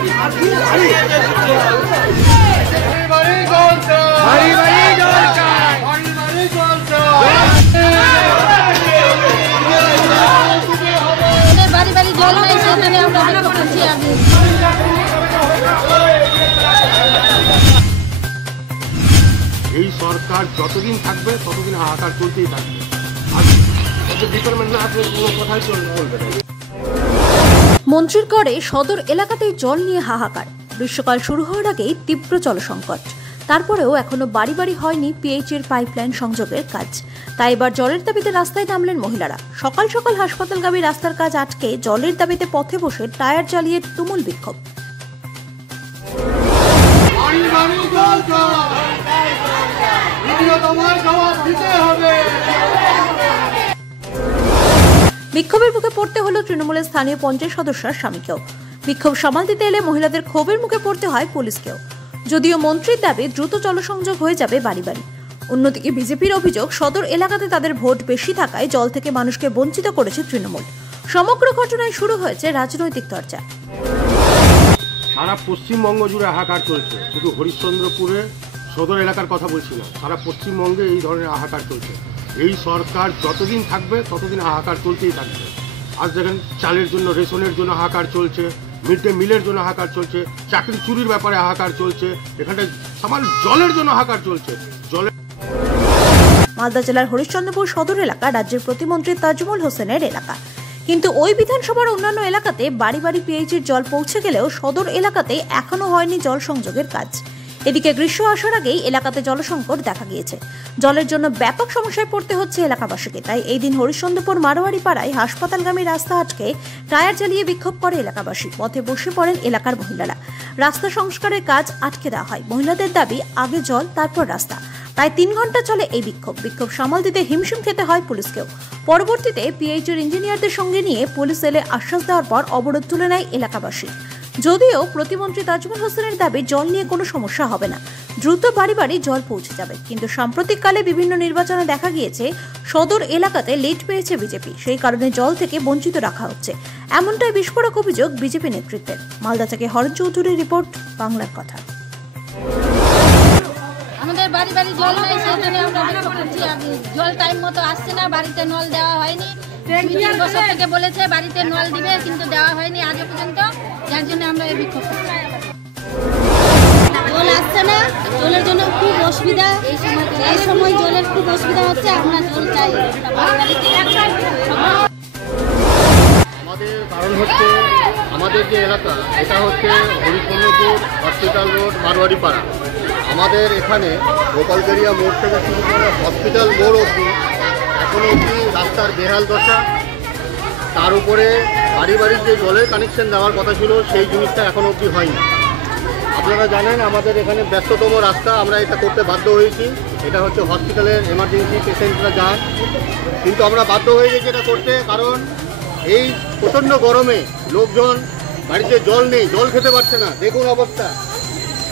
এই সরকার যতদিন থাকবে ততদিন হাহাকার চলতেই থাকবে। মন্ত্রীর গড়ে সদর এলাকাতেই জল নিয়ে হাহাকার। গ্রীষ্মকাল শুরু হওয়ার আগেই তীব্র জলসংকট। তারপরেও এখনো বাড়ি বাড়ি হয়নি পিএইচের পাইপলাইন সংযোগের কাজ। তাই এবার জলের দাবিতে রাস্তায় নামলেন মহিলারা। সকাল সকাল হাসপাতালগামী রাস্তার কাজ আটকে জলের দাবিতে পথে বসে টায়ার জ্বালিয়ে তুমুল বিক্ষোভ। বিক্ষোভের মুখে পড়তে হলো তৃণমূলের স্থানীয় পঞ্চায়েত সদস্যের স্বামীকেও। বিক্ষোভ সামাল দিতে এলে মহিলাদের ক্ষোভের মুখে পড়তে হয় পুলিশকেও। যদিও মন্ত্রীর দাবি দ্রুত জলসংযোগ হয়ে যাবে বাড়ি বাড়ি। অন্যদিকে বিজেপির অভিযোগ সদর এলাকাতে তাদের ভোট বেশি থাকায় জল থেকে মানুষকে বঞ্চিত করেছে তৃণমূল। সমগ্র ঘটনায় শুরু হয়েছে রাজনৈতিক চর্চা। সারা পশ্চিমবঙ্গ জুড়ে হাহাকার চলছে, শুধু হরিশ্চন্দ্রপুরে সদর এলাকার কথা বলছি না, সারা পশ্চিমবঙ্গে এই ধরনের হাহাকার চলছে। এই সরকার যতদিন থাকবে ততদিন হাহাকার চলতেই থাকবে। আজ দেখেন চালের জন্য, রেশনের জন্য হাহাকার চলছে, মিড ডে মিলের জন্য হাহাকার চলছে, চাকরি চুরির ব্যাপারে হাহাকার চলছে, এখানটায় সামান্য জলের জন্য হাহাকার চলছে। মালদা জেলার হরিশ্চন্দ্রপুর সদর এলাকা রাজ্যের প্রতিমন্ত্রী তাজমুল হোসেনের এলাকা, কিন্তু ওই বিধানসভার অন্যান্য এলাকাতে বাড়ি বাড়ি পিএইচের জল পৌঁছে গেলেও সদর এলাকাতে এখনো হয়নি জল সংযোগের কাজ। এদিকে গ্রীষ্ম আসার আগেই এলাকাতে জলসংকট দেখা গিয়েছে। জলের জন্য ব্যাপক সমস্যায় পড়তে হচ্ছে এলাকাবাসীকে। তাই এই দিন হরিশ্চন্দ্রপুর মারোয়ারি পাড়ায় হাসপাতালগামী রাস্তা আটকে টায়ার জ্বালিয়ে বিক্ষোভ করে এলাকাবাসী। পথে বসে পড়েন এলাকার মহিলারা। রাস্তা সংস্কারের কাজ আটকে দেওয়া হয়। মহিলাদের দাবি আগে জল তারপর রাস্তা। প্রায় 3 ঘন্টা চলে এই বিক্ষোভ। বিক্ষোভ সামাল দিতে হিমশিম খেতে হয় পুলিশকেও। পরবর্তীতে পিএইচের ইঞ্জিনিয়ারদের সঙ্গে নিয়ে পুলিশ এলে আশ্বাস দেওয়ার পর অবরোধ তুলে নেয় এলাকাবাসী। যদিও প্রতিমন্ত্রী তাজমুল হোসেনের দাবি জল নিয়ে কোনো সমস্যা হবে না, দ্রুত বাড়ি বাড়ি জল পৌঁছে যাবে। কিন্তু সাম্প্রতিককালে বিভিন্ন নির্বাচনে দেখা গিয়েছে সদর এলাকাতে লিড পেয়েছে বিজেপি, সেই কারণে জল থেকে বঞ্চিত রাখা হচ্ছে, এমনটাই বিস্ফোরক অভিযোগ বিজেপি নেতৃত্বের। মালদা থেকে হরণ চৌধুরীর রিপোর্ট, বাংলার কথা। আমাদের বাড়ি বাড়ি জল নাই, সেই জন্য আমরা বিক্ষোভ করছি। জল টাইম মতো আসছে না, বাড়িতে নল দেওয়া হয়নি। 2 বছর থেকে বলেছে বাড়িতে নল দিবে, কিন্তু দেওয়া হয়নি আজও পর্যন্ত, যার জন্য আমরা এই বিক্ষোভ করছি। জল আসছে না, জলের জন্য খুব অসুবিধা। এই সময় জলের খুব অসুবিধা হচ্ছে, আমরা জল চাই। আমাদের কারণ হচ্ছে আমাদের যে এলাকা, এটা হচ্ছে হরিশ্চন্দ্রপুর হসপিটাল রোড মারোয়ারি পাড়া। আমাদের এখানে গোপালগেরিয়া মোড় থেকে শুরু করে হসপিটাল মোড় অবধি এখনও অবধি রাস্তার বেহাল দশা। তার উপরে বাড়ি বাড়ির যে জলের কানেকশন দেওয়ার কথা ছিল সেই জিনিসটা এখনও অবধি হয়নি। আপনারা জানেন আমাদের এখানে ব্যস্ততম রাস্তা, আমরা এটা করতে বাধ্য হয়েছি। এটা হচ্ছে হসপিটালের এমার্জেন্সি পেশেন্টরা যান, কিন্তু আমরা বাধ্য হয়ে গেছি এটা করতে। কারণ এই প্রচণ্ড গরমে লোকজন বাড়িতে জল নেই, জল খেতে পারছে না। দেখুন অবস্থা,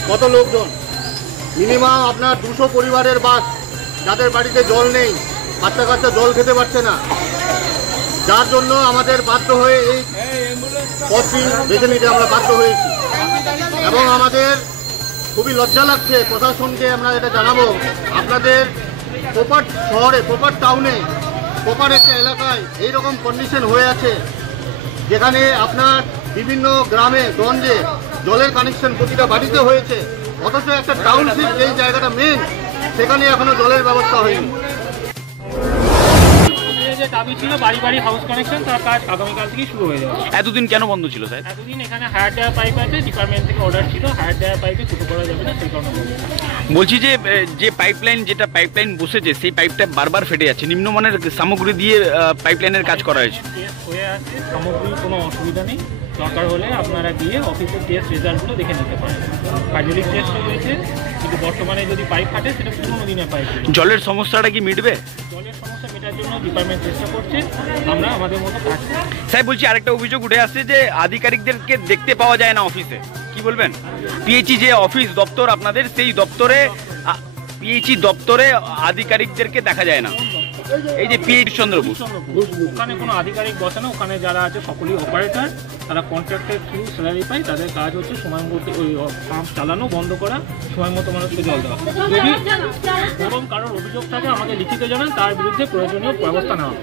কত লোকজন, মিনিমাম আপনার 200 পরিবারের বাস, যাদের বাড়িতে জল নেই, বাচ্চা কাচ্চা জল খেতে পারছে না। যার জন্য আমাদের বাধ্য হয়ে এই পথটি বেছে নিতে আমরা বাধ্য হয়েছি। এবং আমাদের খুবই লজ্জা লাগছে, প্রশাসনকে আমরা এটা জানাবো, আপনাদের প্রপার শহরে, প্রপার টাউনে, প্রপার একটা এলাকায় এইরকম কন্ডিশন হয়ে আছে, যেখানে আপনার বিভিন্ন গ্রামে গঞ্জে জলের কানেকশন প্রতিটা বাড়িতে হয়েছে, অথচ একটা টাউনশিপ যেই জায়গাটা মেন, সেখানে এখনো জলের ব্যবস্থা হয়নি। যে দাবি ছিল বাড়ি বাড়ি হাউস কানেকশন, তার কাজ আগামীকাল থেকেই শুরু হয়ে যাবে। এতদিন কেন বন্ধ ছিল স্যার? এতদিন এখানে হায়ার দেওয়া পাইপ আছে, ডিপার্টমেন্ট থেকে অর্ডার ছিল হায়ার দেওয়া পাইপে শুরু করা যাবে না, সেই কারণে বলছি যে পাইপলাইন বসেছে সেই পাইপটা বারবার ফেটে যাচ্ছে, নিম্নমানের সামগ্রী দিয়ে পাইপলাইনের কাজ করা হয়েছে। হয়ে আছে, সামগ্রীর কোনো অসুবিধা নেই। দরকার হলে আপনারা গিয়ে অফিসের টেস্ট রেজাল্টগুলো দেখে নিতে পারেন। হাইড্রোলিক টেস্টও রয়েছে, কিন্তু বর্তমানে যদি পাইপ ফাটে সেটা পুরোনো দিনের পাইপ। জলের সমস্যাটা কি মিটবে? জলের সমস্যা মেটার জন্য ডিপার্টমেন্ট চেষ্টা করছে, আমরা আমাদের মতো কাজ করছি। স্যার বলছি আরেকটা অভিযোগ উঠে আসছে যে আধিকারিকদেরকে দেখতে পাওয়া যায় না অফিসে, কি বলবেন? পিএইচই যে অফিস দপ্তর আপনাদের, সেই দপ্তরে পিএইচই দপ্তরে আধিকারিকদেরকে দেখা যায় না। এই যে পিএইচ চন্দ্রপুর, ওখানে কোনো আধিকারিক বসে না, ওখানে যারা আছে সকলেই অপারেটর, তারা কন্ট্রাক্টের থ্রু স্যালারি পায়, তাদের কাজ হচ্ছে সময় মতো ওই পাম্প চালানো বন্ধ করা, সময় মতো মানুষকে জল দেওয়া। যদি এবং কারোর অভিযোগ থাকে আমাকে লিখিত জানান, তার বিরুদ্ধে প্রয়োজনীয় ব্যবস্থা নেওয়া হবে।